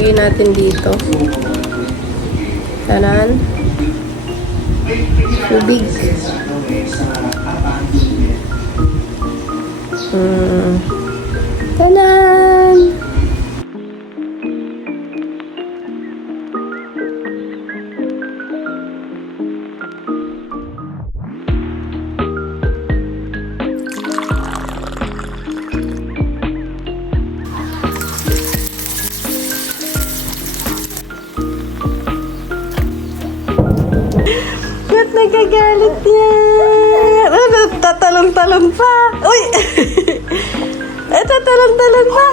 Lagyan natin dito. Tanan. Tubig. Tanan! Ba't nagagalit yan? Ano, tatalon-talon pa. Uy! Tatalon-talon pa.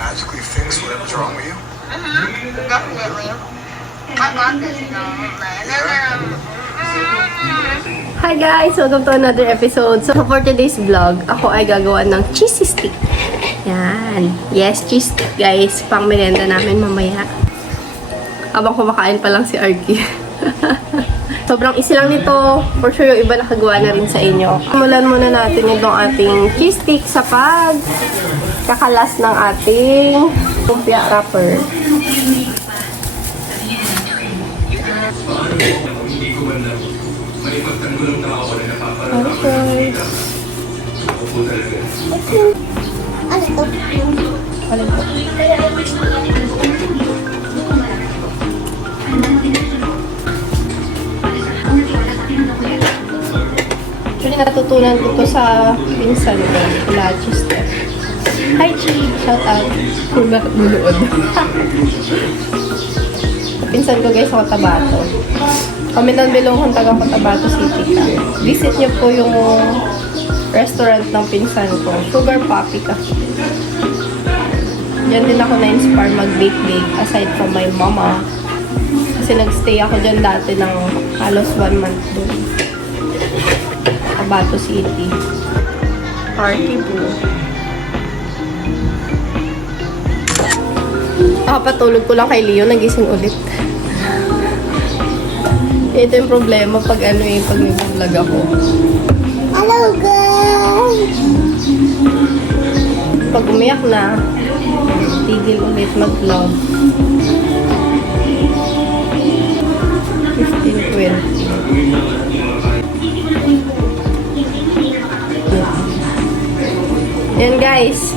Magically fix whatever's wrong with you? Definitely. I got this, Hi guys! Welcome to another episode. So for today's vlog, ako ay gagawa ng cheesy stick. Yan. Yes, cheese stick guys. Pang merienda namin mamaya. Habang kumakain pa lang si Arky. Sobrang easy lang nito. For sure yung iba nakagawa na rin sa inyo. Simulan muna natin itong ating cheese stick sa kakalas ng ating lumpia wrapper. Okay. Alin po? Actually, natutunan ko to sa pinsan ko. Wala, Chester. Hi, Chi! Shout out. Kung nanunood. Pinsan ko guys sa Cotabato. Comment down below kung taga Cotabato City ka. Visit nyo po yung restaurant ng pinsan ko. Sugar Papi Cafe. Diyan din ako na-inspire mag-bake-bake aside from my mama. Kasi nag-stay ako dyan dati ng halos 1 month doon. Cotabato City. Party po. Nakapatulog ko lang kay Leo, nagising ulit. Ito yung problema pag pag may vlog ako. Hello guys! Pag umiyak na, tigil ulit mag-vlog. 15-20. Yan guys.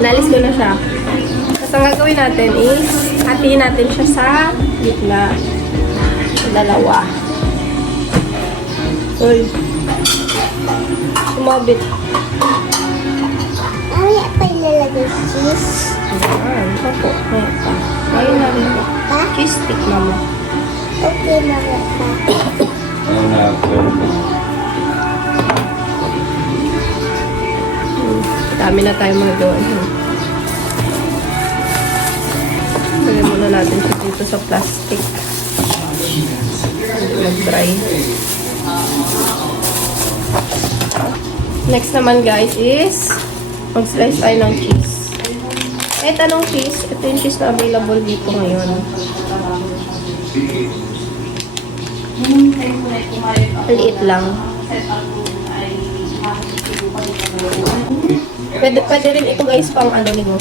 Nalis ko na siya. Tapos ang gagawin natin is hatiin natin siya sa gitna. Dalawa. Uy. Sumabit. Ay, pa ilalagay cheese. Ayan. Opo. Ngayon na rin. Ha? Cheese stick mama. Okay, mga pa. Dami na tayo mga gawa. Lagyan muna natin siya dito sa plastic. Mag-dry. Next naman guys is mag-slice tayo ng cheese. Kahit anong cheese, ito yung cheese na available dito ngayon. Maliit lang. Pwede rin ito guys pang ano nito.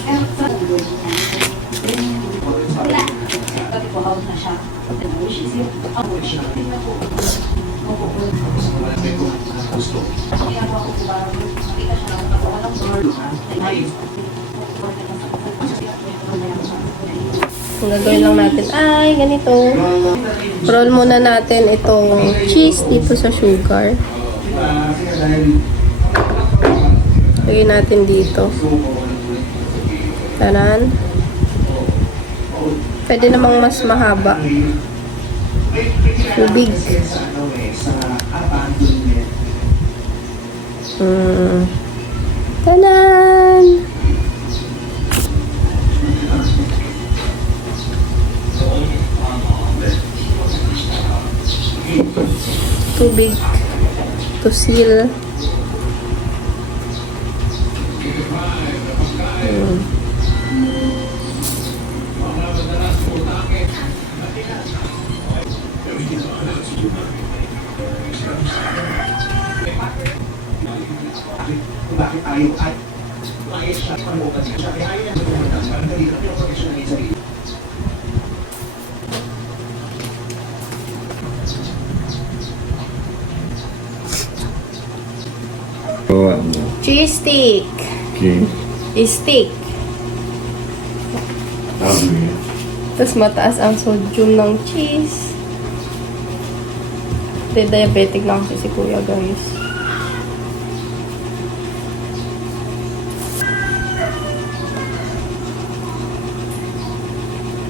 Ang gagawin lang natin ay ganito. Roll muna natin itong cheese dito sa sugar. Lagyan natin dito. Tanan. Pwede namang mas mahaba. Tubig. Tanan! Tubig to seal. Bawa mo. Cheese stick. Okay. Stick. Sabi. Tapos mataas ang sodium ng cheese. Diabetic na kasi si Kuya, guys.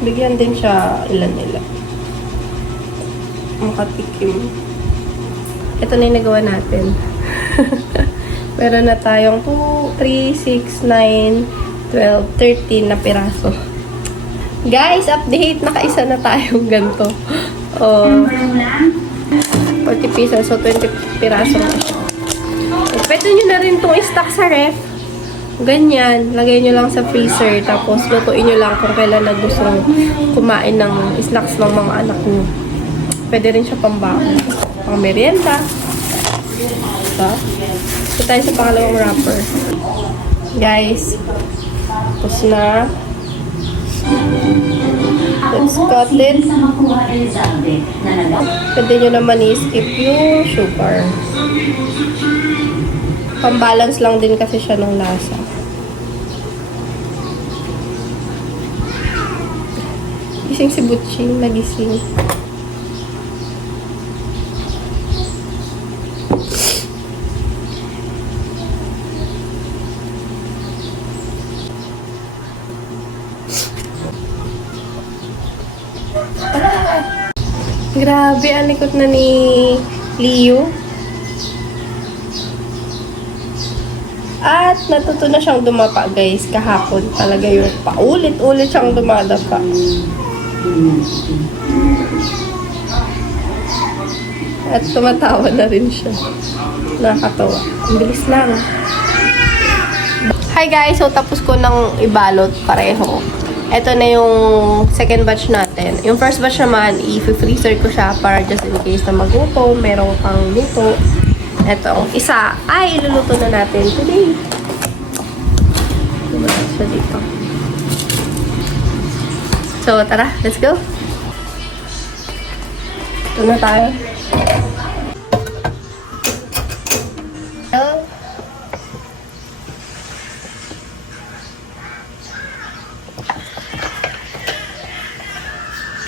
Bigyan din siya ilan-ilan. Makatikim. Ito na yung nagawa natin. Meron na tayong 2, 3, 6, 9, 12, 13 na piraso. Guys, update! Nakaisa na tayong ganito. Oh, 40 pesos. So, 20 piraso na siya. So, pwede nyo na rin itong stock sa ref. Ganyan. Lagay nyo lang sa freezer. Tapos, lutuin nyo lang kung kailan na gusto kumain ng snacks ng mga anak nyo. Pwede rin siya pambaon. Pang merienda. So, ito tayo sa pangalawang wrapper. Guys, tapos na. Let's cut it. Pwede nyo naman i-skip yung sugar. Pambalance lang din kasi siya ng lasa. Gising si Butching, nagising. Grabe, ang likot na ni Leo. At natuto na siyang dumapa, guys, kahapon. Talaga yung paulit-ulit siyang dumadapa. At tumatawa na rin siya. Nakakatawa. Ang bilis lang. Hi guys, so tapos ko nang ibalot pareho. Ito na yung second batch natin. Yung first batch naman, i-freezer ko siya para just in case na magutom, meron pang luto. Ito, isa ay iluluto na natin today. Diba siya dito. So, tara, let's go. Ito na tayo.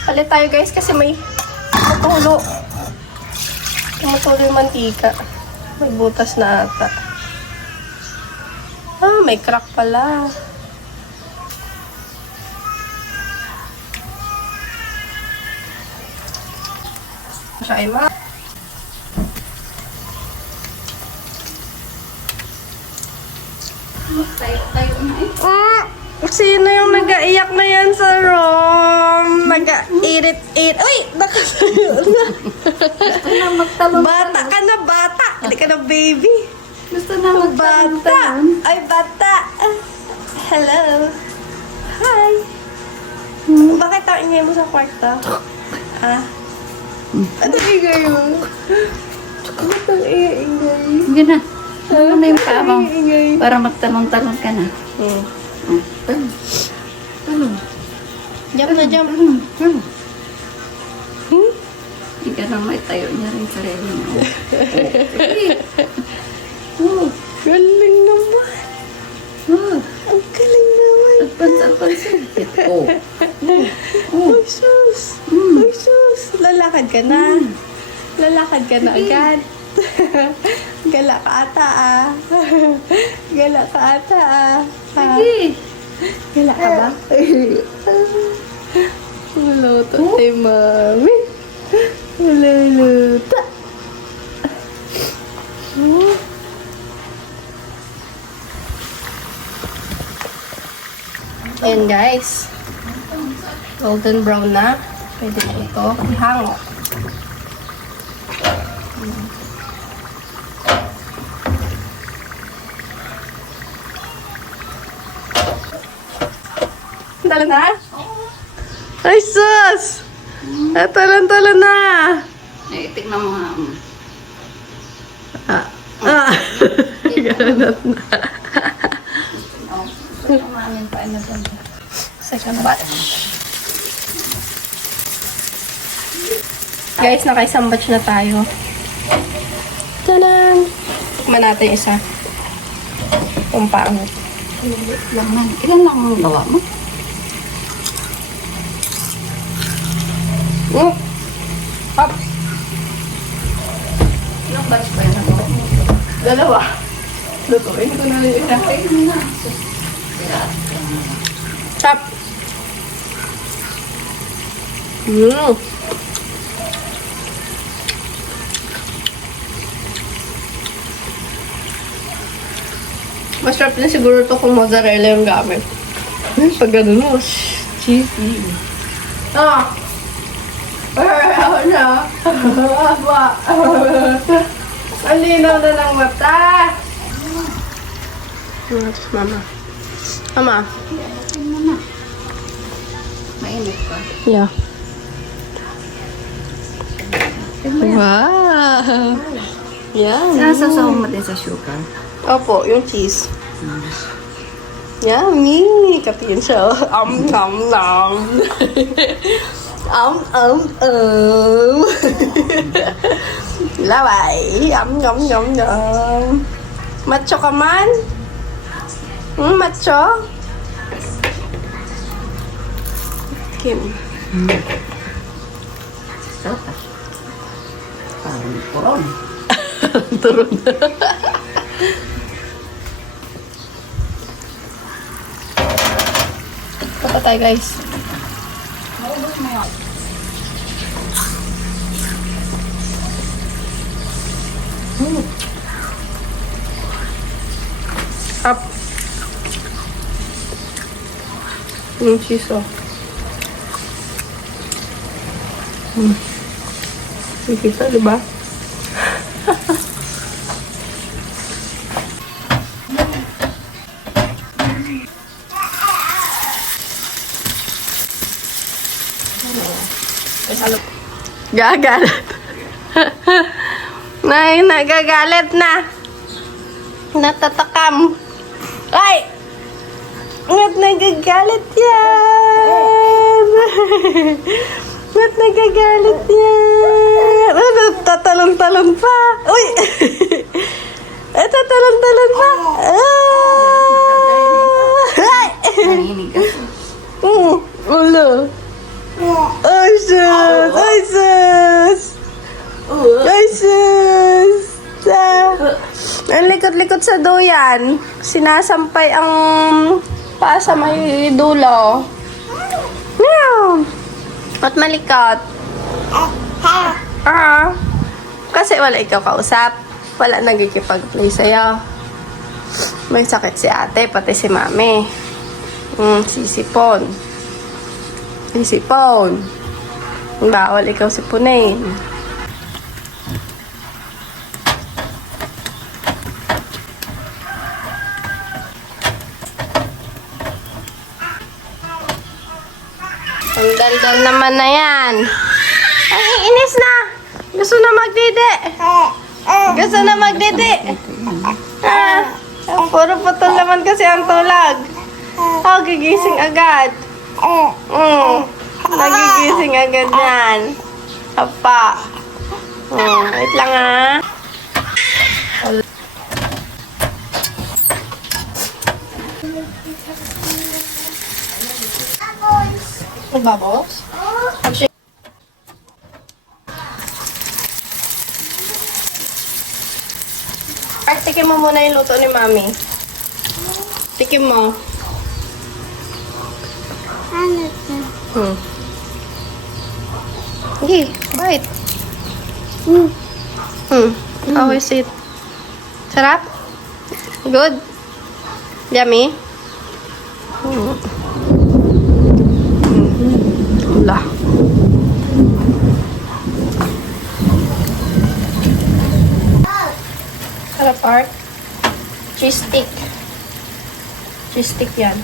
Palit tayo guys kasi may matulo. Matulo yung mantika. May butas na ata. Ah, may crack pala. Siya ay ma. Sino yung nag-aiyak na yan sa room? Nag-irit-it. Uy! Nakasayo na. Bata ka na, bata. Hindi ka na baby. Gusto na Bata. Ay, bata. Hello. Hi. Bakit ang ingay mo sa kwarto? Ah? Ano ingay mo? Bakit ang ingay? Sige na. Ano na yung paa mo? Ingay. Para magtalong-talong ka na. Jump na jump. Hindi ka na may tayo niya rin sarili mo. Galing naman. Ang galing naman. Advance. Oh. Ay, sus. Ay, sus. Lalakad ka na. Lalakad ka na agad. Gala ka ata ah. Gala ka ata ah. Sige. Gala ka ba? Luto si Mami. Luluto. Ayan guys. Golden brown na. Pwede ko ito ihango. Tala na? Ay, sus! Tala na! Eh, tignan mo nga. Ah. Kumanin pa na dyan. Second batch. Guys, naka-isang batch na tayo. Tanan! Tikman natin isa. Itong pangit. Laman. Ilan lang ang gawa mo? Hop! Ilang batch pa yun ang gawa mo? Dalawa. Lutuin ko na yung isa. Chop! Masarap na siguro to kung mozzarella yung gamit. Pag ganun mo, cheesy. Ah! Ayaw na! Aba! Ang linaw na ng mata! Mama. Mama. Mainit pa. Yeah. Wow! Yan. Sinasasaw mo din sa sugar. Opo, yung cheese. Yummy! Kapiyan siya. Nom nom. Laway. Nom nom. Macho ka man? Macho? Kim. Sarap ah. Parang puron. Turun. Kapatay guys. Up. Yung cheese oh. Nakikita, diba? Gagalit. Nay, nagagalit na. Natatakam. Ay! Ngat nagagalit yan. Ngat nagagalit yan. Ano, tatalon-talon pa. Uy! Tatalon-talon pa. Ay! Nanginig ka. Ulo. Ay, sus! Ay, sus! Ay, sus! Ang likot-likot sa duyan. Sinasampay ang paa sa may dulo. Meow! Ba't malikot? Kasi wala ikaw kausap. Wala nagkikipag-play sa'yo. May sakit si ate, pati si mami. Sisipon. Sipon. Bawal ikaw sipunin. Ang daldal naman na yan. Ay, inis na. Gusto na magdidi. Gusto na magdidi. Puro putol naman kasi ang tulag. Gigising agad. Nagigising agad yan. Apa. Wait lang ah. Bubbles? Ay, tikim mo muna yung luto ni Mami. Tikim mo. Ano to? Okay, bite. How is it? Sarap? Good? Yummy? Wala. Sarap, Art. Cheese stick. Cheese stick yan.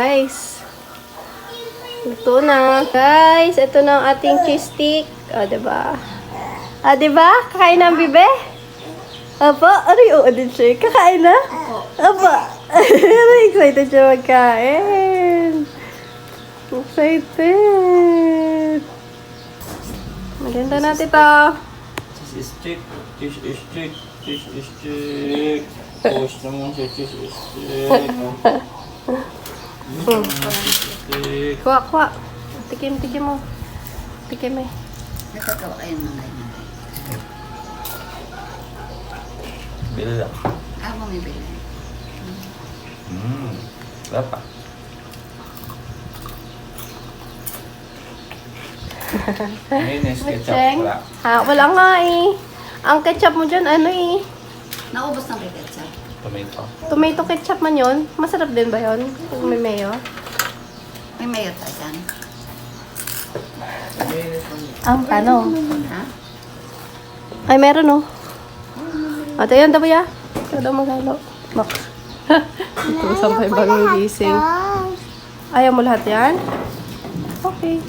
guys. Luto na. Guys, ito na ang ating cheese stick. O, diba? Ah, diba? Kakain na ang bibe? Apa? Aray, oo din siya. Kakain na? Apa? Aray, excited siya magkain. Excited. Maganda natin ito. Cheese is stick. Cheese is stick. Cheese is stick. Push naman siya. Cheese is stick. Stick. Kuha. Tikim mo. Tikim eh. Nakagawa kayo ng ganyan. Bila lang. Bumibili. Wala pa. Mayonnaise, ketchup, Cheng? wala. Wala nga eh. Ang ketchup mo dyan, ano eh. Naubos na kay ketchup. Tomato. Tomato ketchup man yun. Masarap din ba yun? Kung may mayo. May mayo tayo dyan. Ang ano? Ha? Ay, meron oh. Ate, yan daw ya. Ito daw maghalo. Bak. Ito, sampay bagong gising. Ayaw mo lahat yan? Okay.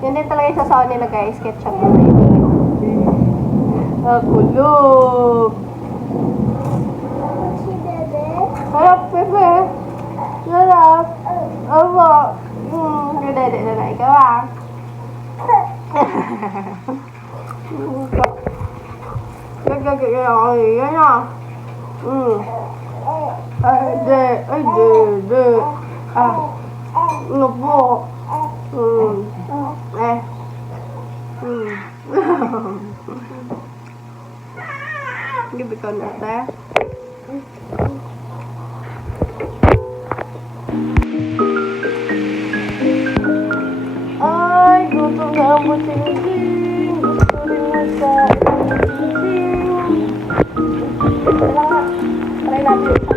Yan din talaga yung sasawa nila guys. Ketchup na yun. Kulog. Harap, Pepe. Harap. Aba. Gede na na ikaw ah. Gagagay ako yan ah. Ay, de. Ah. Ano po? Give it on that. Ay, gutom na ang buting-buting. Gusto rin magkain ng buting-buting. Tara nga. Try natin.